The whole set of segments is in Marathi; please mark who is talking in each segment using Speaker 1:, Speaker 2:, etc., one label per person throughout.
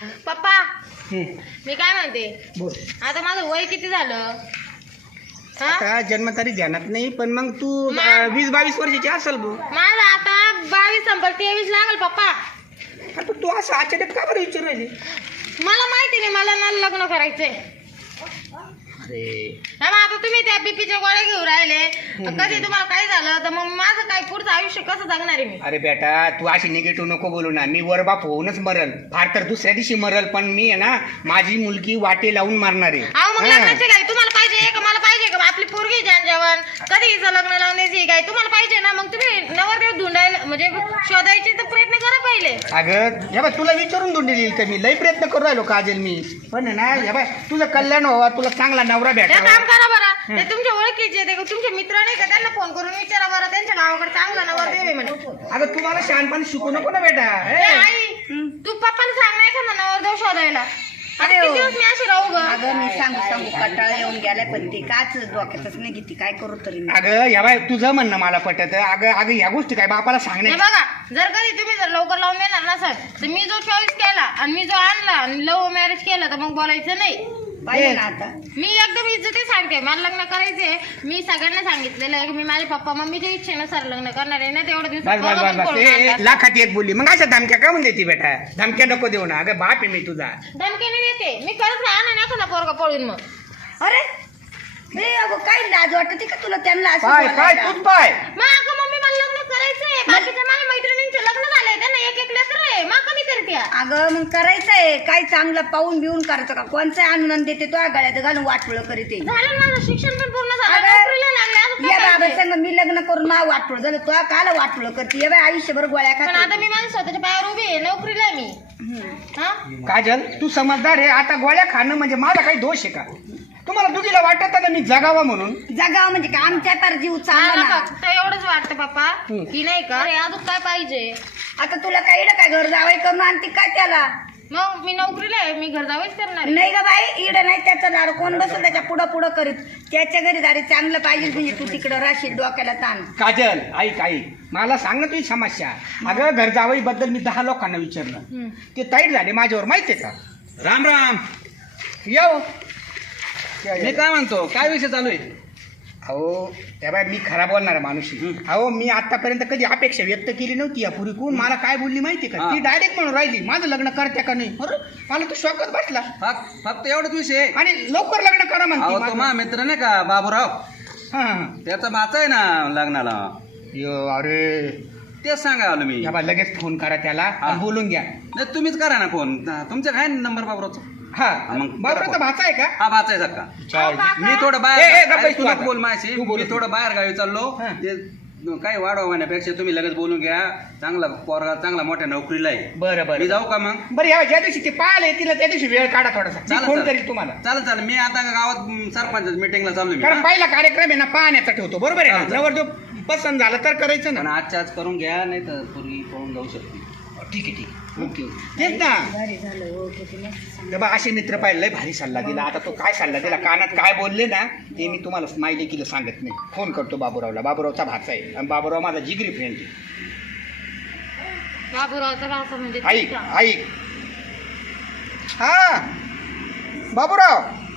Speaker 1: पप्पा मी काय म्हणते
Speaker 2: बोल.
Speaker 1: आता माझं वय किती झालं हा
Speaker 2: आता जन्मतारीख ध्यानात नाही पण मग तू 20-22 वर्षाची असेल भाऊ.
Speaker 1: माझं आता 22 संपल 23 लागल पप्पा.
Speaker 2: आता तू असं अचानक का बरं विचार राहिली?
Speaker 1: मला माहिती नाही मला ना लग्न करायचंय.
Speaker 2: अरे
Speaker 1: हा मग आता तुम्ही त्या बीपीच्या गोळ्या घेऊन राहिले कधी तुम्हाला काय झालं तर मग माझं काय पुढचं आयुष्य कसं जगणार आहे मी.
Speaker 2: अरे बेटा तू अशी निगेटिव्ह नको बोलू ना. मी वरबाप होऊनच मरल फार तर दुसऱ्या दिवशी मरल पण मी आहे ना माझी मुलगी वाटे लावून मारणार आहे.
Speaker 1: अहो मग लग्नाची काय तुम्हाला पाहिजे का मला पाहिजे का आपली पोरगी जेवण कधी हिचं लग्न लावण्याची काय तुम्हाला पाहिजे ना मग तुम्ही नवरदेव धुंडायला म्हणजे शोधायचे तर प्रयत्न करा पहिले.
Speaker 2: अगं हे बघ तुला विचारून धुंडी देईल का मी लई प्रयत्न करू राहिलो काजल मी पण आहे ना हे बघ तुझं कल्याण व्हावा तुला चांगला नवरा
Speaker 1: हे
Speaker 2: भेटावा.
Speaker 1: काम करा बरं ते तुमच्या ओळखीचे ते तुमचे मित्र नाही का त्यांना फोन करून विचारा बरं त्यांच्या गावाकडे चांगला नवरदेव आहे म्हणे.
Speaker 2: अगं तुम्हाला शहाणपण शिकू नको ना बेटा.
Speaker 1: ए, आई तू पप्पाला सांग नाही का नवरदेव शोधायला. आता किती दिवस मी अशी राहू ग.
Speaker 3: अगं मी सांगू कटाळा येऊन गेलाय पण ती काच डोक्यातच नाही किती काय करू तरी मी.
Speaker 2: अगं या बाय तुझं म्हणणं मला पटत. अगं या गोष्टी काय बापाला
Speaker 1: हे
Speaker 2: सांगणे.
Speaker 1: बघा जर कधी तुम्ही जर लवकर लावून देणार नसाल तर मी जो चॉईस केला आणि मी जो आणला आणि लव्ह मॅरेज केलं तर मग बोलायचं नाही.
Speaker 3: पाहिजे ना आता
Speaker 1: मी एकदम इज्जती सांगते मला लग्न करायचंय. मी सगळ्यांना सांगितलेलं आहे की मी माझ्या पप्पा मम्मीच्या इच्छेनुसार लग्न करणार आहे ना तेवढ्या
Speaker 2: बस बस बस बस
Speaker 1: दिवसात
Speaker 2: लाखात एक बोलली मग अशा धमक्या का म्हणून देते बेटा. धमक्या नको देऊ ना. अगं बाप आहे मी तुझा.
Speaker 1: धमकीने देते मी करत राहणार नाही एखादा पोरगा पळून मग.
Speaker 3: अरे नाही अगं काय लाज वाटते का तुला त्यांना असं
Speaker 2: पाय पाय
Speaker 3: बोलायला?
Speaker 2: तूच पाय.
Speaker 1: मग अगं मम्मी मला लग्न करायचंय बाकीच्या माझ्या मैत्रिणींचे लग्न झालंय त्यांना एक एक लेकर आहे मग कमी करते.
Speaker 3: अगं मग करायचंय काय चांगलं पाहून बिवून करायचं का कोणचा आनंद देते तो गळ्यात घालून वाटोळ करीते.
Speaker 1: झालं माझं शिक्षण पण पूर्ण झालं
Speaker 3: अगं,
Speaker 1: नोकरीला लागले अजून
Speaker 3: या
Speaker 1: काय
Speaker 3: बाबा
Speaker 1: पाहिजे?
Speaker 3: संग मी लग्न करून मा वाटोळ झालं तो काला वाटोळ करते बाय आयुष्यभर गोळ्या
Speaker 1: पण आता
Speaker 3: खाते.
Speaker 1: मी माझ्या स्वतःच्या पायावर उभी आहे नोकरीला आहे मी. हा
Speaker 2: काजल तू समजदार आहे. आता गोळ्या खाणं म्हणजे माझा काही दोष आहे का? तुम्हाला दुखीला वाटत ना मी जगावा म्हणून.
Speaker 3: जगाव म्हणजे काय आमच्या पार जीव चालला
Speaker 1: मला
Speaker 3: ना.
Speaker 1: फक्त एवढंच वाटतं पप्पा की नाही का अरे अजून काय पाहिजे.
Speaker 3: आता तुला काही ना काय घर जावाय करून आणते काय त्याला
Speaker 1: मग मी नोकरीला आहे मी घर जावेच करणार आहे.
Speaker 3: नाही ग बाई इड नाही त्याचा लाड कोण बसून त्याच्या पुढं पुढं करीत त्याच्या घरी दारी चांगलं पाहिजे म्हणजे तू तिकडं राशील डोक्याला ताण.
Speaker 2: काजल ऐक मला सांग ना तुझी समस्या. अगं घर जावई बद्दल मी 10 लोकांना विचारलं ते ताईट झाले माझ्यावर माहितीये का.
Speaker 4: राम राम.
Speaker 2: येऊ
Speaker 4: मी काय म्हणतो काय विषय चालू आहे?
Speaker 2: अहो त्या बाय मी खरा बोलणार माणूस आहे. अहो मी आतापर्यंत कधी अपेक्षा व्यक्त केली नव्हती या पुरी कोण मला काय बोलली माहिती का. ती डायरेक्ट म्हणून राहिली माझं लग्न करते का नाही. अरे मला तो शॉकच बसला
Speaker 4: फक्त एवढाच विषय आहे.
Speaker 2: आणि लवकर लग्न करा
Speaker 4: अहो
Speaker 2: म्हणते
Speaker 4: तो
Speaker 2: माझं.
Speaker 4: मा मित्र नाही का बाबूराव
Speaker 2: हा
Speaker 4: त्याचा भाचा आहे ना लग्नाला.
Speaker 2: अरे
Speaker 4: तेच सांगा आलो मी.
Speaker 2: या बा लगेच फोन करा त्याला
Speaker 4: हा.
Speaker 2: आणि बोलून घ्या.
Speaker 4: नाही तुम्हीच करा ना फोन तुमच्या काय नंबर बाबूरावचा.
Speaker 2: हा
Speaker 4: मग
Speaker 2: बाबराचा भाचा आहे का.
Speaker 4: हा भाचा आहे सक्का. मी थोडं
Speaker 2: ए, ए,
Speaker 4: बाहेर
Speaker 2: गप्प
Speaker 4: ऐक,
Speaker 2: तू
Speaker 4: तू
Speaker 2: आता.
Speaker 4: नको बोल माझ्याशी.
Speaker 2: तू बोल.
Speaker 4: मी थोडं बाहेर गावी चाललो.
Speaker 2: हा.
Speaker 4: ते काही वाढवा होण्यापेक्षा तुम्ही लगेच बोलून घ्या. चांगला पोरगा चांगला मोठ्या नोकरीला आहे.
Speaker 2: बरं
Speaker 4: मी
Speaker 2: बरं
Speaker 4: जाऊ का मग?
Speaker 2: बरं या ज्या दिवशी ते पाहिले तिला त्या दिवशी वेळ काढा थोडासा मी
Speaker 4: चालेल,
Speaker 2: फोन
Speaker 4: चालेल.
Speaker 2: करील तुम्हाला.
Speaker 4: चालेल मी आता गावात सरपंच मीटिंगला चाललो मी.
Speaker 2: कारण पहिला कार्यक्रम आहे ना पाहण्याचा ठेवतो बरोबर आहे ना.
Speaker 4: चालेल.
Speaker 2: जवळ जो पसंत झाला तर करायचं
Speaker 4: पण
Speaker 2: ना.
Speaker 4: आजच्या आज करून घ्या नाही तर पूर्वी पळून जाऊ शकते.
Speaker 2: ठीक आहे ठीक आहे ओके तेच ना.
Speaker 3: भारी झालं हो किती मस्त सांग.
Speaker 2: तेव्हा असे मित्र पाहिले लय भारी सल्ला दिला. आता तो काय सल्ला दिला कानात काय बोलले ना ते मी तुम्हाला स्माइली केलं सांगत नाही. फोन करतो बाबूरावला. बाबूरावचा भाचा आहे आणि बाबूराव माझा जिगरी फ्रेंड आहे.
Speaker 1: बाबूरावचा भाचा म्हणजे
Speaker 2: ऐक
Speaker 1: तुमचा.
Speaker 2: ऐक हा बाबूराव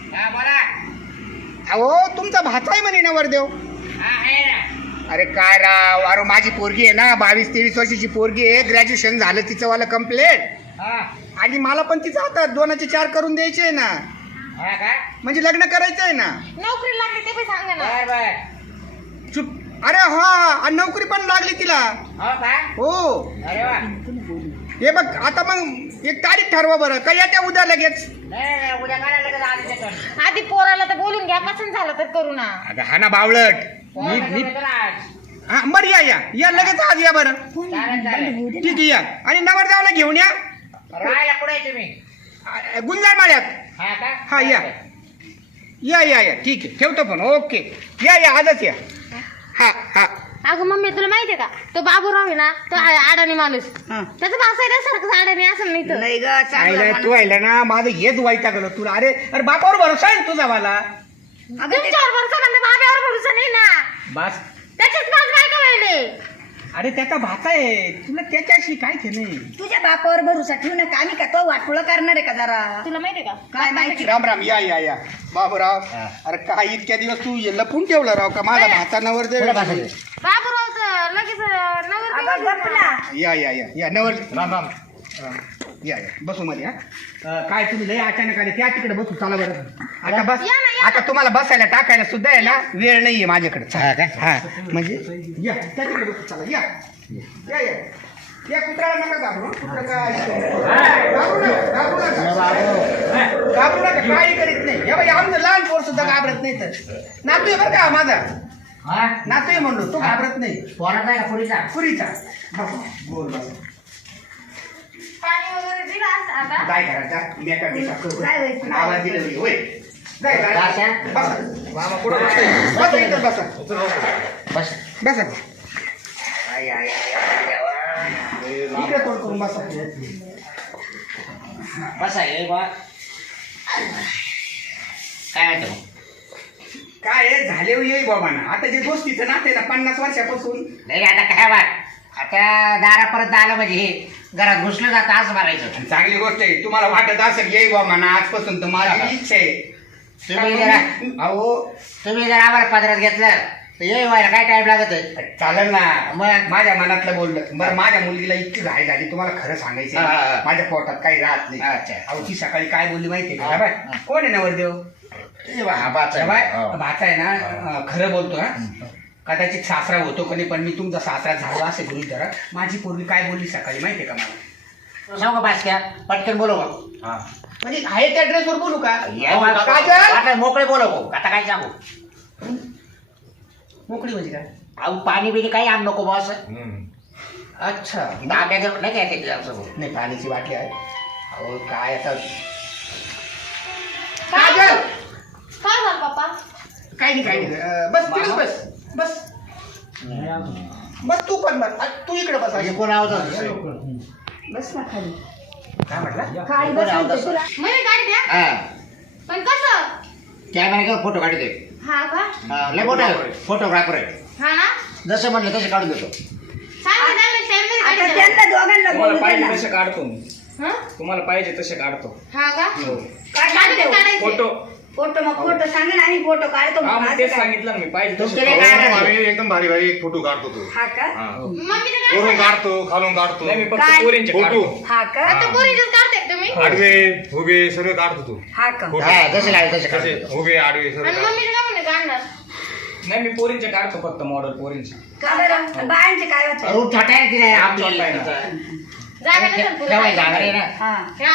Speaker 2: अहो तुमचा भाचा आहे म्हणे नवरदेव. अरे काय राव अरे माझी पोरगी आहे ना 22-23 वर्षाची पोरगी आहे. ग्रॅज्युएशन झालं तिचं वाला कम्प्लीट आणि मला पण तिचं आता 2चे 4 करून द्यायचे आहे ना. म्हणजे लग्न करायचं आहे ना.
Speaker 1: नोकरी लागली ते पण सांगा ना.
Speaker 2: चुप अरे हा आणि नोकरी पण लागली तिला. हो हे बघ आता मग एक तारीख ठरवा बरं का येत्या उद्या लगेच.
Speaker 1: आधी पोराला तर बोलून घ्या पसंत झालं तर करू ना.
Speaker 2: अगं हा ना बावळट मी हा बरं या लगेच आज या बरं. ठीक आहे या आणि नवरदेवाला घेऊन या गुंजाळ माळ्यात. हा या ठीक आहे ठेवतो पण ओके या आजच या. हा हा
Speaker 1: अगं मम्मी तुला माहितीये का तो बाबूराव आहे ना तो अडाणी माणूस त्याचं भासायल्यासारखं अडाणी असं नाही तर.
Speaker 3: नाही ग
Speaker 2: आईला
Speaker 3: चांगलं
Speaker 2: तू आईला ना माझं हेच वाईटा गेलो तुला. अरे अरे बापावर भरोसा आहे ना तुझा मला.
Speaker 3: अगं ते-
Speaker 1: तुमच्यावर भरोसा म्हणजे बाब्यावर भरोसा नाही ना.
Speaker 2: बस
Speaker 1: त्याच्याच माझ बायका वेळले
Speaker 2: अरे त्याचा भाचा आहे, तुला त्याच्याशी काय ते नाही.
Speaker 3: तुझ्या बापावर भरोसा ठेवू नका, आम्ही का तो वाटोळं करणार आहे का जरा?
Speaker 1: तुला माहितीये का
Speaker 3: काय माहिती?
Speaker 2: राम राम, या या या बाबूराव. अरे काय इतक्या दिवस तू हे लपून ठेवलं राव का माझा भाचा नवर दे.
Speaker 1: बाबूराव लगेच
Speaker 3: अगं गप ना.
Speaker 2: या या या या नवर. राम राम. या या बसू मध्ये. हा काय तुम्ही लय अचानक आले, त्या तिकडे बसू. चला बरं आता बस.
Speaker 1: या ना, या
Speaker 2: आता तुम्हाला बसायला टाकायला सुद्धा आहे ना वेळ नाहीये माझ्याकडे. हा म्हणजे या त्या तिकडे बसू. चला या या या या. कुत्र्याला नका घाबरू. कुत्रा काय घाबरू नका, घाबरू नका, घाबरू नका. काही करीत नाही. या बाई आमचं लहान पोर सुद्धा घाबरत नाही. तर नातू आहे बरं का माझा, नातू आहे म्हणलो, तो घाबरत नाही. पुरीचा बोल बस.
Speaker 1: पाणी वगैरे दिलं असतं आता.
Speaker 2: काय करायचा मेकअप बिकअप करू.
Speaker 3: काय व्हायचं?
Speaker 2: आवाज दिला होईल. होय जाय जाय. बसा मामा पुढं बसा. बसा इथं बसा. बसा इकडे तोंड करून बसा. काय आहे, झाले येई बाबा ना. आता जे गोष्टीचं नाते ना 50 वर्षापासून.
Speaker 5: नाही आता काय वाट आता दारापर्यंत आलं म्हणजे हे घरात घुसलं जातं असं मारायचं.
Speaker 2: चांगली गोष्ट आहे. तुम्हाला वाटत असेल येई बाबा ना आजपासून तर माझी इच्छा आहे.
Speaker 5: तुम्ही जरा
Speaker 2: अहो
Speaker 5: तुम्ही जर आम्हाला पदरात घेतलं तर ये व्हायला काय टाइम लागत
Speaker 2: चालेल ना.
Speaker 5: मग
Speaker 2: माझ्या मनातलं बोललं. बरं माझ्या मुलगीला इतकी घाई झाली तुम्हाला खरं सांगायचं
Speaker 5: हा, हा.
Speaker 2: माझ्या पोटात काही राहत नाही.
Speaker 5: अच्छा.
Speaker 2: अहो ती सकाळी काय बोलली माहितीये
Speaker 5: हा,
Speaker 2: का बाय
Speaker 5: हा.
Speaker 2: कोण आहे नवरदेव?
Speaker 5: बाच
Speaker 2: बाय भाचा आहे ना. खरं बोलतो हा. कदाचित सासरा होतो कधी पण मी तुमचा सासरा झाला असे गृहीत धरा. माझी पोरगी काय बोलली सकाळी माहितीये का मला?
Speaker 5: सांगू बास क्या पटकन बोलव
Speaker 2: म्हणजे आहे त्या ड्रेसवर बोलू का? काजल
Speaker 5: मोकळे बोलव आता काय सांगू.
Speaker 2: मोकळी म्हणजे काय?
Speaker 5: अहो पाणी बिणी काही आण नको बॉस.
Speaker 2: अच्छा
Speaker 5: ताब्या घेऊन नाही काय ते असं बोल.
Speaker 2: नाही पाण्याची बाटली आहे. अहो काय आता
Speaker 1: काय
Speaker 2: काजल
Speaker 1: काय झालं पप्पा?
Speaker 2: काही नाही काही नाही. बस तिकडे बस बस बस. तू पण बस. तू इकडे बस.
Speaker 5: हे कोण आवाज
Speaker 3: बस ना खाली.
Speaker 2: काय म्हटलं?
Speaker 3: खाली बस म्हणते तुला.
Speaker 1: मध्ये गाडी द्या.
Speaker 5: हा
Speaker 1: पण कसं?
Speaker 5: कॅमेरा घेऊन फोटो काढतोय.
Speaker 1: हा का?
Speaker 5: लय मोठा फोटोग्राफर आहे.
Speaker 1: हा ना?
Speaker 5: जसं म्हणलं तसं काढून देतो.
Speaker 1: सांग ना, स्टँडमध्ये
Speaker 3: आता
Speaker 1: गाडी द्या.
Speaker 3: त्यांना दोघांना
Speaker 6: तुम्हाला
Speaker 3: बोलू दे
Speaker 6: पाहिजे
Speaker 3: ना.
Speaker 6: तसे काढतो मी.
Speaker 1: हं?
Speaker 6: तुम्हाला पाहिजे तसे काढतो.
Speaker 1: हा का?
Speaker 3: काय
Speaker 1: गाडी
Speaker 3: काढते?
Speaker 1: काढायची.
Speaker 6: फोटो
Speaker 3: फोटो मग फोटो सांगेन आणि फोटो काढतो
Speaker 6: हा
Speaker 3: मग
Speaker 6: मग
Speaker 3: असं
Speaker 6: तेच
Speaker 3: काय?
Speaker 6: सांगितलं ना मी पाहिजे
Speaker 5: तुमचे
Speaker 6: तसे
Speaker 5: नाही
Speaker 6: काढतो.
Speaker 5: काय
Speaker 7: आम्ही एकदम भारी भारी एक फोटो काढतो तो.
Speaker 3: हा का?
Speaker 7: हा.
Speaker 1: मम्मीचं काय
Speaker 7: वरून
Speaker 1: सांगा?
Speaker 7: काढतो खालून काढतो
Speaker 6: नाही मी फक्त
Speaker 3: काय?
Speaker 6: पोरींचे
Speaker 7: फोटो
Speaker 6: काढतो.
Speaker 3: हा का?
Speaker 1: आता पोरीचंच काढताय तुम्ही?
Speaker 7: आडवे उभे सर्व काढतो तू.
Speaker 3: हा का?
Speaker 7: फोटो.
Speaker 5: हा जसे लागले तसे
Speaker 7: तसे
Speaker 5: काढतो.
Speaker 7: उभे आडवे सर्व
Speaker 1: आणि
Speaker 7: काढतो.
Speaker 1: मम्मीचं काय म्हणे काढणार?
Speaker 6: नाही मी पोरींचे काढतो फक्त मॉडेल पोरींचे.
Speaker 3: का बरं? बायांचे काय होतं?
Speaker 5: रूम छोटा आहे की नाही आमची
Speaker 1: जागा नसेल तुला
Speaker 5: ठेवायला
Speaker 1: जागा.
Speaker 5: जागा नाही ना.
Speaker 3: हा.
Speaker 1: या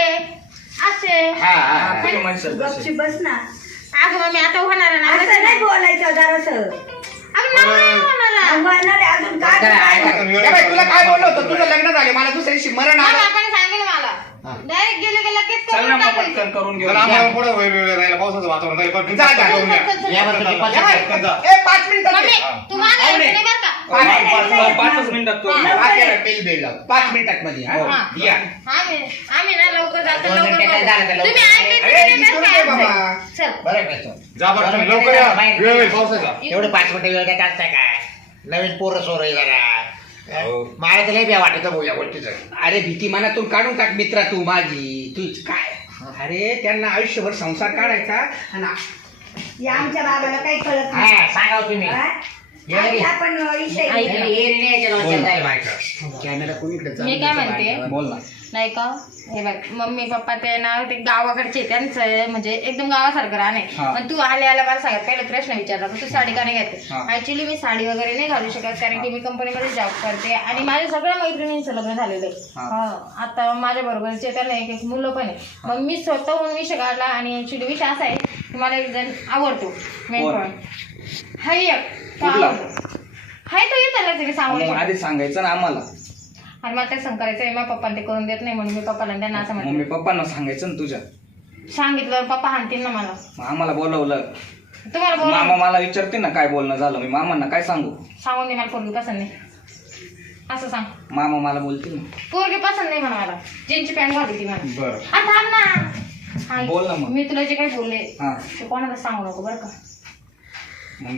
Speaker 1: असे
Speaker 5: हा हा
Speaker 6: तुम्ही म्हणशाल तसे.
Speaker 3: गपची बस ना.
Speaker 1: अगं मम्मी आता होणार आहे ना.
Speaker 3: असं नाही बोलायचं जरासं.
Speaker 1: अगं नवरा नाही होणार आहे.
Speaker 3: म्हणणार आहे अजून काय
Speaker 5: जरा
Speaker 3: बोलायचं?
Speaker 2: या बाई, तुला काय बोललो होतं? तुझं लग्न झाले मला दुसऱ्या दिवशी मरण
Speaker 1: माझ्या
Speaker 2: आलं.
Speaker 1: बापाने सांगितलं मला. डायरेक्ट गेले की लगेच
Speaker 6: चल ना
Speaker 1: करून
Speaker 6: मग
Speaker 1: टाकायचं.
Speaker 6: पटकन करून घेऊ.
Speaker 7: जर आम्हाला पुढे वेगवेगळे राहिला पावसाचं वातावरण राहील पण
Speaker 2: जा, जा.
Speaker 7: करून द्या.
Speaker 5: या बरं तुम्ही
Speaker 2: या बाई,
Speaker 5: पटकन जा.
Speaker 2: 5 मिनिटात
Speaker 1: मम्मी
Speaker 2: ये.
Speaker 1: तू मागे
Speaker 2: आवडे.
Speaker 1: यायचं नाही बरं का?
Speaker 6: पाचच मिनिटात करून
Speaker 1: हा.
Speaker 6: घेऊ.
Speaker 2: हा, केलं, बिल 5 मिनिटात मध्ये हा?
Speaker 1: हा.
Speaker 2: या.
Speaker 1: आम्ही ना लवकर जातो.
Speaker 5: दोन
Speaker 1: लवकर
Speaker 5: मिनिटं काय झालं
Speaker 1: जातो.
Speaker 5: तर
Speaker 1: तुम्ही
Speaker 5: लवकर.
Speaker 1: ऐकायचं
Speaker 2: अरे,
Speaker 1: नाही
Speaker 2: इथून
Speaker 1: बरं
Speaker 2: ये
Speaker 1: का?
Speaker 2: बाबा.
Speaker 1: चल.
Speaker 5: बरं आहे तो.
Speaker 7: जा बरं तुम्ही लवकर या वेळ होईल पावसाचा.
Speaker 5: एवढे 5 मिनिटं वेळ देत असताय काय नवीन पोरं सोर जरा
Speaker 7: हो.
Speaker 5: मला तर लय बी वाटत भाऊ या गोष्टीचं.
Speaker 2: अरे भीती मनातून काढून टाक मित्रा तू माझी. तू काय अरे त्यांना आयुष्यभर संसार काढायचा आणि
Speaker 3: या आमच्या बाबाला काही कळत नाही.
Speaker 5: हा सांगाव तुम्ही
Speaker 3: हा?
Speaker 5: ये रे.
Speaker 3: आपण विषय
Speaker 1: ऐक.
Speaker 3: घेऊ.
Speaker 5: नाही, ये रे, नाही याच्या नावाचं जाईल बायका.
Speaker 2: कॅमेरा कोणीकडे चालू
Speaker 1: मी काय
Speaker 2: आहे?
Speaker 1: म्हणते
Speaker 6: बोल ना.
Speaker 1: नाही का हे बघ मम्मी पप्पा ते ना ते गावाकडचे त्यांचं म्हणजे एकदम गावासारखं राहणे
Speaker 6: हा.
Speaker 1: पण तू आल्या मला सांगत पहिले प्रश्न विचारला तू साडी का नाही घेते
Speaker 6: हा.
Speaker 1: ऍक्च्युली मी साडी वगैरे नाही घालू शकत कारण की मी कंपनीमध्ये जॉब करते आणि माझ्या सगळ्या मैत्रिणींचं लग्न झालेलं आहे
Speaker 6: हा.
Speaker 1: हा. आता माझ्या बरोबरचे त्यांना एक एक मुलं पण आहे मग मी स्वतःहून विषय काढला आणि ऍक्च्युली विषय असा आहे की मला एक जण आवडतो मेन
Speaker 6: कोण?
Speaker 1: पॉईंट हाय एक तो
Speaker 6: कुठला?
Speaker 1: आवडतो. हाय तो येत तरी सांगू नाही
Speaker 6: मग
Speaker 1: शकत.
Speaker 6: आधी सांगायचं ना आम्हाला.
Speaker 1: आणि मला ते संकरायचं आहे माझ्या पप्पाने ते करून देत नाही म्हणून मी पप्पाला आणि त्यांना असं
Speaker 6: मम्मी
Speaker 1: म्हणते
Speaker 6: पप्पांना सांगायचं ना तुझ्या.
Speaker 1: सांगितलं पप्पा हाणतील ना मला
Speaker 6: मग आम्हाला बोलवलं.
Speaker 1: तुम्हाला
Speaker 6: मामा
Speaker 1: बोला
Speaker 6: मला विचारते ना काय बोलणं झालं मी मामांना काय सांगू.
Speaker 1: सांगून दे मला पोरगी पसंत नाही असं सांग
Speaker 6: मामा मला बोलतील ना.
Speaker 1: पोरगी पसंत नाही म्हणा मला जीनची पॅन्ट घाली ती मला
Speaker 6: बरं
Speaker 1: आणि थांब ना
Speaker 6: बोल ना मग.
Speaker 1: मी तुला जे काही बोलले
Speaker 6: हा
Speaker 1: ते कोणाला सांगू नको बरं का
Speaker 6: मग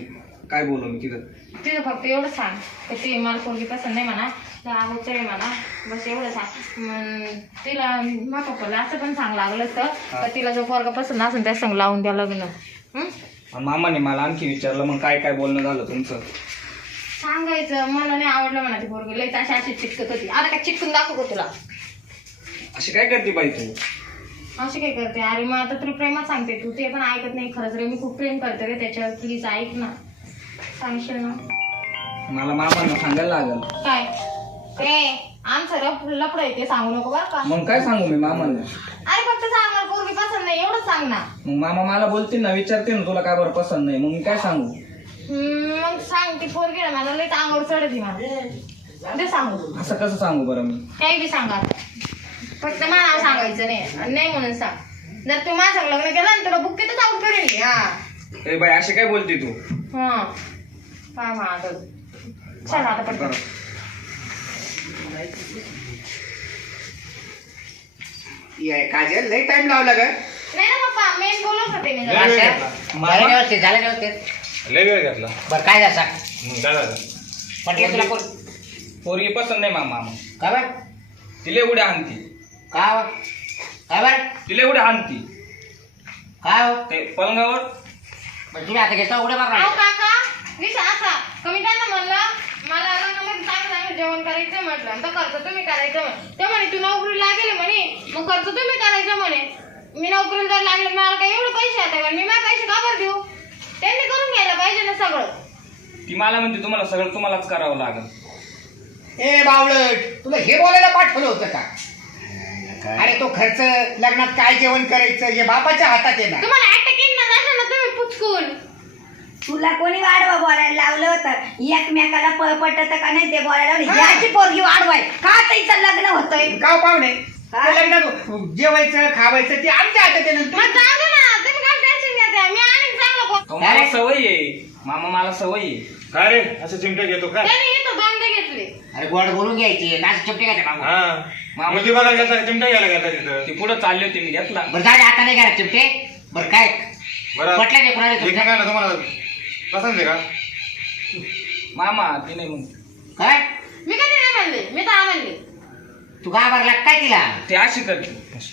Speaker 6: काय बोलू मी तिथं?
Speaker 1: तिथं फक्त एवढं सांग तर ती मला पोरगी पसंत नाही म्हणा, तर अगोदर आहे म्हणा, बस एवढं सांग. तिला माझ्या पप्पाला असं पण सांग लागलं तर तिला जो पोरगा पसंत असेल त्या संग लावून द्या लग्न. हं?
Speaker 6: आणि मामाने मला आणखी विचारलं, मग काय काय बोलणं झालं तुमचं?
Speaker 1: सांगायचं मला नाही आवडलं म्हणा ती पोरगी, लई अशी अशी चिटकत होती. आता काय चिटकून दाखवू का तुला?
Speaker 6: अशी काय करते बाई तू?
Speaker 1: अशी काय करते? अरे मग आता तुला प्रेमात सांगते, तू ते पण ऐकत नाही. खरंच रे मी खूप प्रेम करते रे त्याच्यावर, प्लीज ऐक ना. सांगशील ना?
Speaker 6: मला मामांना सांगायला लागल.
Speaker 1: काय रे आमचं लपड आहे ते सांगू नको बरं का.
Speaker 6: मग काय सांगू मी मामांना?
Speaker 1: अरे फक्त सांग मला पोरगी पसंत नाही एवढंच सांग ना.
Speaker 6: मग मामा मला बोलतील ना, विचारते ना तुला काय बरं पसंत नाही, मग मी काय सांगू?
Speaker 1: मग सांग ती पोरगी ना मला लई अंगावर चढती मला, ते सांगू.
Speaker 6: असं कसं सांगू बरं मी?
Speaker 1: काही बी सांगा, फक्त मला सांगायचं नाही. आणि नाही म्हणून सांग. जर तू माझं लग्न केलं ना तुला बुक्कीतच आऊट करेल. हा
Speaker 6: ए बाई अशी काय बोलते तू?
Speaker 1: हा काय म्हणा चल आता पटकन.
Speaker 2: काजल लई टाइम लावला ग.
Speaker 1: नाही ना पप्पा मेन बोलत होते मी जरा.
Speaker 7: लय वेळ घेतला.
Speaker 5: झालं व्यवस्थित झालं व्यवस्थित.
Speaker 7: लय वेळ घेतला.
Speaker 5: बरं काय झालं सांग.
Speaker 7: काय झालं?
Speaker 5: म्हटलं तुला कोण
Speaker 6: पोरगी पसंत नाही मामा.
Speaker 5: का बरं?
Speaker 6: तिला एवढी हानती,
Speaker 5: का हो? काय बरं?
Speaker 6: तिला एवढी हानती
Speaker 5: काय हो?
Speaker 6: ते पलंगावर.
Speaker 5: मग तुम्ही आता घेता उघडे मारा.
Speaker 1: अहो काका विषय असा कमी त्यांना म्हणलं मला लग्नामध्ये चांगलं चांगलं जेवण करायचं म्हटलं, तर खर्च तुम्ही करायचं म्हणे. ते म्हणे तू नोकरी लागेल म्हणे, मग खर्च तुम्ही करायचं म्हणे. मी नोकरीला जर लागले मला काही एवढे पैसे येतात का? मी माझे पैसे का बरं देऊ? त्यांनी करून घ्यायला पाहिजे ना सगळं.
Speaker 6: ती मला म्हणते तुम्हाला सगळं तुम्हालाच करावं लागेल.
Speaker 2: ए बावळट, तुला हे बोलायला पाठवलं होतं का? अरे तो खर्च, लग्नात काय जेवण करायचं हे बापाच्या हातात आहे ना.
Speaker 1: तुम्हाला अटॅक येईल ना जाशाल ना तुम्ही पुचकून.
Speaker 3: तुला कोणी वाढवा बोलायला लावलं होतं? एकमेकाला पटत का नाही ते बोलायला लावलं. याची पोरगी वाढवाय का तिचं लग्न होतंय?
Speaker 2: गाव पाहुणे ते लग्नात जेवायचं खावायचं ते आमच्या हातात आहे ना.
Speaker 1: मग जाऊ दे ना, तुम्ही काय टेन्शन घेताय? मी आणीन चांगलं पोर.
Speaker 6: अहो, मला सवय आहे मामा, मला सवय आहे.
Speaker 7: काय रे असं चिमट्या घेतो काय?
Speaker 1: त्याने इथं दोनदा घेतले.
Speaker 5: अरे गोड बोलून घ्यायची ना, चिमटे घ्यायचे मागून.
Speaker 7: हा मुलगी बघायला गेला चिमट्या घ्यायला गेला तिथं.
Speaker 6: ती पुढे चालली होती, मी घेतला.
Speaker 5: बरं झाले आता नाही घ्या चिमटे. बरं काय
Speaker 7: बरं
Speaker 5: पटलं ते कोणाला
Speaker 7: एक
Speaker 5: तुमच्या?
Speaker 7: काय ना तुम्हाला पसंत आहे का?
Speaker 6: मामा ती नाही म्हणते.
Speaker 5: काय
Speaker 1: मी कधी नाही म्हणले, मी तर म्हणले.
Speaker 5: तू का बरं लागताय तिला?
Speaker 6: ती अशी करते.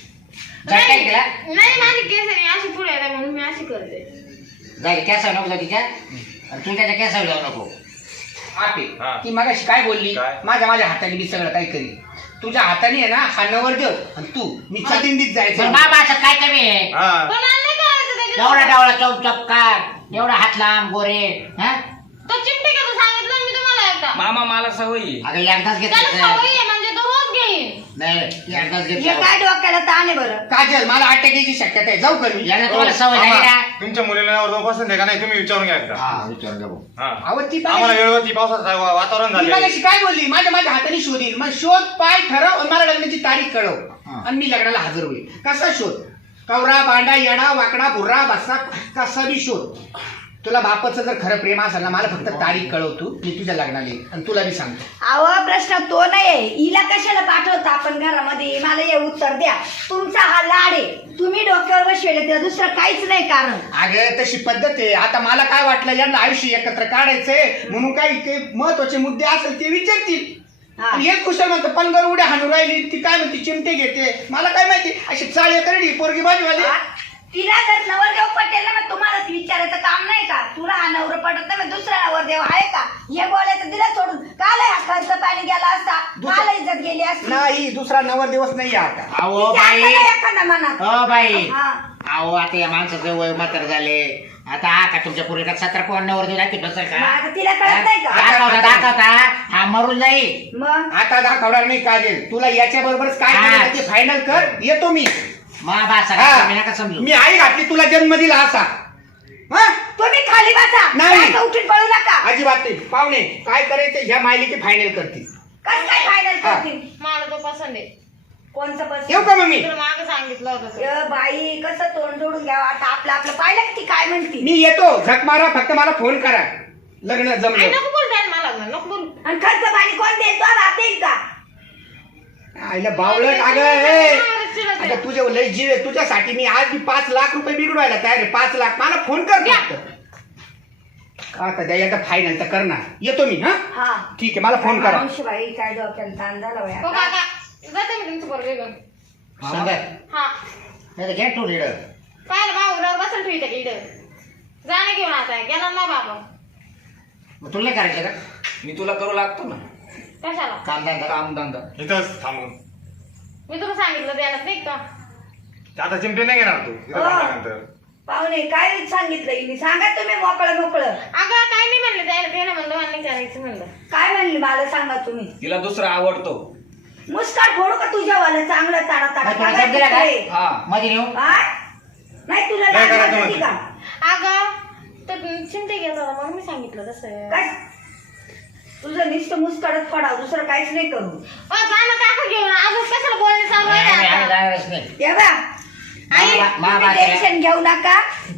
Speaker 5: झटकाय तिला?
Speaker 1: नाही माझी केस आहे अशी पुढे आहे म्हणून मी अशी करते.
Speaker 5: जाईल केसावर नको जाऊ तिच्या, आणि तू त्याच्या केसावर जाऊ नको.
Speaker 2: आपे
Speaker 7: हा.
Speaker 2: ती मगाशी काय बोलली?
Speaker 7: काय?
Speaker 2: माझ्या हाताने मी सगळं काही करीन. तुझ्या हाताने आहे ना हा नवर देव आणि तू मी दिंडीत
Speaker 5: बरं
Speaker 2: जायचं.
Speaker 5: बाबा असं काय कमी आहे?
Speaker 7: हा
Speaker 1: पण मला नाही करायचं त्याच्यात.
Speaker 5: एवढा डावळा चौक चपकार, एवढा हात लांब गोरे. हा
Speaker 1: तो चिमटे घेतो सांगितलं ना मी तुम्हाला एकदा.
Speaker 6: मामा मला सवय आहे.
Speaker 5: अगं एकदाच
Speaker 1: त्याला
Speaker 5: घेतलं.
Speaker 1: सवय आहे म्हणजे तो रोज घेईन.
Speaker 5: नाही एकदाच
Speaker 3: हे
Speaker 5: घेतलं.
Speaker 3: काय डोक्याला ताण आहे बरं?
Speaker 2: काजल मला अटॅक यायची शक्यता आहे, जाऊ कर मी.
Speaker 5: याला तुम्हाला सवय झाली ना?
Speaker 7: तुमच्या मुलीला वर पसंत आहे का नाही तुम्ही विचारून घ्या एकदा.
Speaker 5: हा विचारून घ्या भाऊ.
Speaker 7: हा
Speaker 2: अहो ती
Speaker 7: आम्हाला
Speaker 2: मगाशी-
Speaker 7: वेळेवरती पावसाचं वातावरण
Speaker 2: ती
Speaker 7: झालं.
Speaker 2: मगाशी काय बोलली? माझ्या हाताने शोधील, मग शोध पाय ठरव आणि मला लग्नाची तारीख कळव
Speaker 5: हा.
Speaker 2: आणि मी लग्नाला हजर होईल. कसा शोध? कवरा बांडा येडा वाकडा बुर्रा बसा कसा बी शोध. तुला बापाचं जर खरं प्रेम असेल ना मला फक्त तारीख कळव, तू मी तुझ्या लग्नाला येईल आणि तुला मी सांगतो.
Speaker 3: अहो प्रश्न तो नाहीये. हिला कशाला पाठवता आपण घरामध्ये? मला हे उत्तर द्या. तुमचा हा लाड आहे, तुम्ही डोक्यावर बसवेले तर दुसरं काहीच नाही कारण.
Speaker 2: अगं तशी पद्धत आहे. आता मला काय वाटलं यांना आयुष्य एकत्र काढायचंय म्हणून काही ते महत्वाचे मुद्दे असेल ते विचारतील.
Speaker 3: हा.
Speaker 2: आणि एक कुशल म्हणतो पनगर उड्या हाणून राहिली, ती काय म्हणते चिमटे घेते, मला काय माहिती अशी चाळे करडी पोरगी बाजूवाली.
Speaker 3: हा? तिला जर नवरदेव पटेल ना मग तुम्हाला विचारायचं काम नाही का? तुला हा नवर पटत नाही मग दुसरा नवरदेव आहे का? हे बोलायचं दिला सोडून. काल हा खर्च पाणी गेला असता, काल इज्जत गेली असती.
Speaker 2: नाही दुसरा नवर दिवस नाही आता.
Speaker 5: अहो
Speaker 3: तिच्या
Speaker 5: बाई,
Speaker 3: हाताला एखादा मनात.
Speaker 5: हो बाई,
Speaker 3: हा.
Speaker 5: अहो आता या माणसाचं वय म्हातार झाले. आता हा का तुमच्या पुढे 17 कोण नवर देऊ लागते बसेल का?
Speaker 3: मग आता तिला कळत नाही का?
Speaker 5: दाखवता हा मरून जाईल.
Speaker 3: मग
Speaker 2: आता दाखवणार नाही काजल. तुला याच्या बरोबरच काय
Speaker 5: हा.
Speaker 2: करायचं ते फायनल कर, येतो मी.
Speaker 5: मा बासा
Speaker 2: हा.
Speaker 5: मी नका समजू.
Speaker 2: मी आई घातली तुला जन्म दिला असा. हा?
Speaker 3: तुम्ही खाली बसा.
Speaker 2: नाही.
Speaker 3: आता उठून पळू नका.
Speaker 2: अजिबात नाही. पाहुणे काय करायचं ह्या मायलीची फायनल करतील.
Speaker 3: कसं काय फायनल
Speaker 2: हा.
Speaker 3: करतील?
Speaker 1: मला तो पसंत आहे.
Speaker 3: कोणचं पसंत?
Speaker 2: येऊ का मग मी?
Speaker 1: तुला मागं सांगितलं होतं ते.
Speaker 3: बाई कसं तोंड जोडून घ्यावं आता आपलं पाहिलं की ती काय म्हणती.
Speaker 2: मी येतो. झक मारा, फक्त मला फोन करा लग्न
Speaker 1: आई
Speaker 2: जमलं.
Speaker 1: नको बोलताय मला लग्न नको बोलू.
Speaker 3: आणि खर्च पाणी कोण देईल? तो राहत येईल का?
Speaker 2: आईला बावळट अगं तुझे लय जीव आहे. तुझ्यासाठी मी आज 5 लाख रुपये बिघडवायला तयार आहे. 5 लाख मला फोन कर फक्त. आता द्या एकदा फायनल तर कर ना येतो मी हा
Speaker 3: हा
Speaker 2: ठीक आहे मला फोन करा
Speaker 3: मावशीबाई काय डोक्याला ताण झाला बाई
Speaker 1: हो
Speaker 3: आता.
Speaker 1: काका जाते मी तुमचं पोरगं घेऊन
Speaker 5: सांगा
Speaker 1: हा
Speaker 5: नाही तर घ्या टू लीडर
Speaker 1: काय भाऊरावर बसेल ठेवते की इकडं जाणे घेऊन आता गेला ना बाबा
Speaker 5: मग तुला नाही करायचं का
Speaker 6: मी तुला करू लागतो ना
Speaker 1: कशाला
Speaker 5: कामधंदा
Speaker 6: काम धंदा
Speaker 7: इथंच थांबून
Speaker 1: मी तुला सांगितलं द्यायला नाही का
Speaker 7: आता चिमटे नाही घेणार तू इथं
Speaker 3: हो.
Speaker 7: थांबल्यानंतर
Speaker 3: पाहुणे काय सांगितलं हिने सांगा तुम्ही मोकळं मोकळं
Speaker 1: अगं काय नाही म्हणलं द्यायला द्यायला म्हणलं मला नाही करायचं म्हणलं
Speaker 3: काय म्हणली मला सांगा तुम्ही
Speaker 6: तिला दुसरा आवडतो
Speaker 3: मुस्काट फोडू का तुझ्यावाला चांगलं ताडा ताडा
Speaker 5: मग तुला जम दिला का?
Speaker 3: काय?
Speaker 6: हा
Speaker 5: मध्ये नेऊ
Speaker 3: नाही तुला
Speaker 7: काय
Speaker 3: लाज
Speaker 7: करायचं
Speaker 3: वाटते
Speaker 7: म्हणते?
Speaker 3: का
Speaker 1: अगं तर चिंते घेत होता मग मी सांगितलं तसं
Speaker 3: काय तुझं नुसतं मुस्काडच पडा दुसरं काहीच नाही करू
Speaker 1: जा ना काका घेऊन अजून कशाला बोलणे चालू आहे
Speaker 5: आम्ही
Speaker 1: आता?
Speaker 5: जाणारच नाही
Speaker 3: हे बा आई
Speaker 5: मा-
Speaker 3: तुम्ही टेन्शन घेऊ नका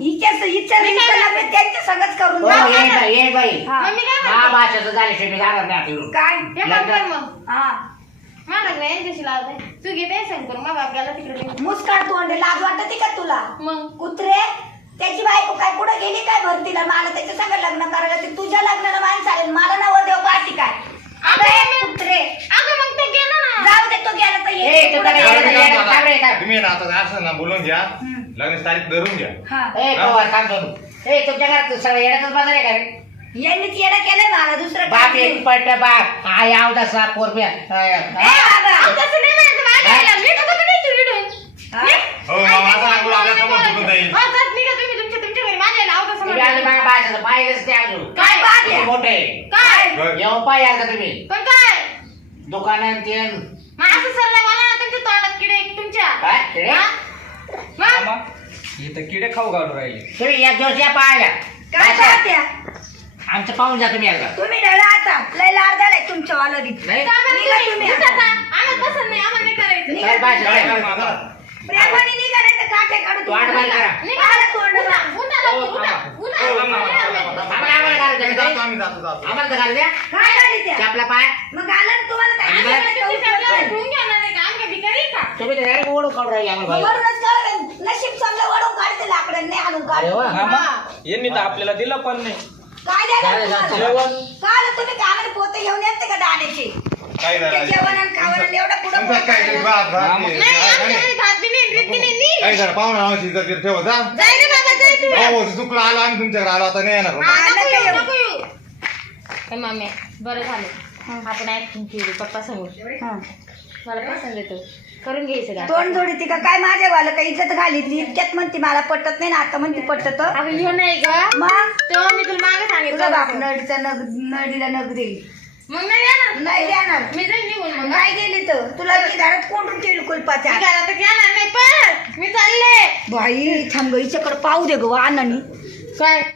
Speaker 3: हिच्या लग्न त्यांच्या संगच करून
Speaker 5: हो,
Speaker 3: जा.
Speaker 5: ये बाई
Speaker 3: हा.
Speaker 1: मग मी काय
Speaker 5: मा
Speaker 1: म्हणते?
Speaker 5: भाषेचं झाल्याशिवाय मी जाणार नाही आता इकडून.
Speaker 3: काय
Speaker 1: हे काम कर मग
Speaker 3: हा
Speaker 1: मला नाही यांच्याशी लावते तू घेते सांग कर मग बाप गेला तिकडे निघून.
Speaker 3: मुस्काट तोंडे लाज वाटते का तुला
Speaker 1: मग
Speaker 3: कुत्रे त्याची बायको काय पुढे गेली काय भरतीला मला त्याच्या संग लग्न करायला ते तुझ्या लग्नाला माणसं आले मला नवर देव पाठी काय अबे कुत्रे
Speaker 1: अगं मग तो गेला ना
Speaker 3: जाऊ दे तो गेला तर
Speaker 5: ए,
Speaker 3: ये
Speaker 5: तू
Speaker 3: पुढे
Speaker 5: काय
Speaker 3: गेला.
Speaker 5: येडा- येडा- थांब रे, थांब.
Speaker 7: तुम्ही ना आता असं ना बोलून घ्या
Speaker 3: हम्म.
Speaker 7: लग्नाची तारीख धरून घ्या
Speaker 3: हा
Speaker 5: ए पवार थांबतो तू. ए तुमच्या घरात सगळं येण्याचाच बाजार आहे का रे
Speaker 3: यांनीच येणं केलंय मला दुसरं
Speaker 5: बाप
Speaker 3: काही
Speaker 5: एक
Speaker 3: नाही.
Speaker 5: पट बाप आई आवदासा पोरप्या
Speaker 3: ए बाबा
Speaker 1: अहो, तसं नाही म्हणायचं माझ्या आईला. मी नको म्हणे तू इडून.
Speaker 3: हा?
Speaker 1: मी?
Speaker 7: हो,
Speaker 1: आई,
Speaker 7: माझा
Speaker 1: मी
Speaker 7: अंगूळ आपल्या समोर
Speaker 1: बोलायचं.
Speaker 7: चुकून जाईल.
Speaker 1: हो, जात निघा तुम्ही तुमच्या घरी माझ्या आईला आवडतं
Speaker 5: तुम्ही आले
Speaker 1: समजलं.
Speaker 5: माझ्या भाषेचं पाहिलंच ते अजून
Speaker 3: काय बात आहे?
Speaker 5: किती मोठे
Speaker 1: काय
Speaker 7: बरं.
Speaker 5: येऊ पाय आता तुम्ही
Speaker 1: पण काय
Speaker 5: दुकानात ते
Speaker 1: मग असं सरला बोला ना तुमच्या तोंडात किडे एक तुमच्या
Speaker 5: काय किडे?
Speaker 1: हा? मग?
Speaker 6: मामा हे तर किडे खाऊ घालून राहिले
Speaker 5: तुम्ही एक दिवस या पाहायला
Speaker 3: काय
Speaker 5: भाषा.
Speaker 3: पाहत्या
Speaker 5: आमचं पाहून जा तुम्ही एकदा
Speaker 3: तुम्ही ढळा आता लय लाड झालाय तुमच्या वालरी
Speaker 5: नाही
Speaker 1: चालेल
Speaker 3: निघा
Speaker 1: तुम्ही.
Speaker 3: तुम्ही
Speaker 1: उठा
Speaker 3: आता.
Speaker 1: आता. आम्हाला पसंत नाही आम्हाला नाही करायचं
Speaker 5: काय भाषा
Speaker 7: काय
Speaker 5: काय?
Speaker 7: काय मामा?
Speaker 3: प्रेमाने निघाले तर काटे काढू
Speaker 5: तू आठ बाहेर करा.
Speaker 1: निघा.
Speaker 3: आला तोंड
Speaker 1: उठा,
Speaker 3: बा.
Speaker 1: उठा लवकर, उठा, उठा.
Speaker 7: हो, थांबा,
Speaker 1: उठा.
Speaker 7: थांबा, थांबा.
Speaker 5: आम्हाला घालायचं
Speaker 7: आम्ही
Speaker 5: का?
Speaker 7: जातो, आम्ही जातो.
Speaker 5: आम्हाला तर घाल द्या
Speaker 3: काय झाली त्या
Speaker 5: आपला पाय
Speaker 3: मग आला ना तुम्हाला काय
Speaker 5: आणि
Speaker 3: आम्हाला
Speaker 1: तुमची
Speaker 3: काय
Speaker 1: आपल्याला
Speaker 3: उपयोग
Speaker 1: ठेवून घेणार नाही का? आम्ही काय भिकारी आहे का?
Speaker 5: तुम्ही तर direct ओढून काढून राहिले आम्हाला
Speaker 3: नाही?
Speaker 5: बाहेर.
Speaker 3: वरूनच कळलं, नशीब चांगलं वळून काढते लाकडं नाही आणून
Speaker 5: अरे वा.
Speaker 3: काढते.
Speaker 6: मामा
Speaker 3: हा.
Speaker 6: यांनी तर आपल्याला दिलं पण नाही
Speaker 3: काय देणार
Speaker 5: झालं, झालं.
Speaker 3: तुम्हाला? काल तुम्ही कानाला पोते घेऊन येते का दाण्याचे
Speaker 7: काय
Speaker 3: ते
Speaker 7: झालं?
Speaker 3: जेवण आणि खावण आणि एवढं पुढं
Speaker 7: तुमच्यात काय तरी
Speaker 3: पुढं
Speaker 7: बात भात
Speaker 6: मामा.
Speaker 7: नाही.
Speaker 1: नाही,
Speaker 7: काय
Speaker 1: आमच्या
Speaker 7: नाही.
Speaker 1: घरी भात बी नाही, रीत बी नाही, नी.
Speaker 7: काय झालं पाहुणा नावाची इज्जत ठेव जा
Speaker 1: जाय रे बाबा, जाय तू.
Speaker 7: हो चुकलं आलो आम्ही तुमच्याकडे आलो आता नाही येणार
Speaker 1: हा, नको
Speaker 3: नका
Speaker 1: येऊ,
Speaker 3: येऊ.
Speaker 1: नको येऊ. ए, मामे बरं झालं आपण ऍक्टिंग केली पप्पा समोर
Speaker 3: हा.
Speaker 1: मला पसंत येतो करून घ्यायचं का
Speaker 3: तोंड जोडी ती का काय माझ्या वाला काही इज्जत घालीतली इतक्यात म्हणते मला पटत नाही ना आता म्हणते पटत
Speaker 1: अगं लिहून नाही का
Speaker 3: मग
Speaker 1: तेव्हा मी तुला मागे
Speaker 3: तुझा बाप
Speaker 1: सांगितलं
Speaker 3: नडीचा नडीला नग देईल
Speaker 1: मग नाही येणार
Speaker 3: नाही देणार
Speaker 1: मी जाईन निघून मग
Speaker 3: काय गेली तर तुला मी घरात कोंडून ठेवली कुलपाच्या
Speaker 1: मी घरात येणार नाही पण मी चालले
Speaker 3: बाई थांब हिच्याकडे पाहू दे ग अनानी
Speaker 1: काय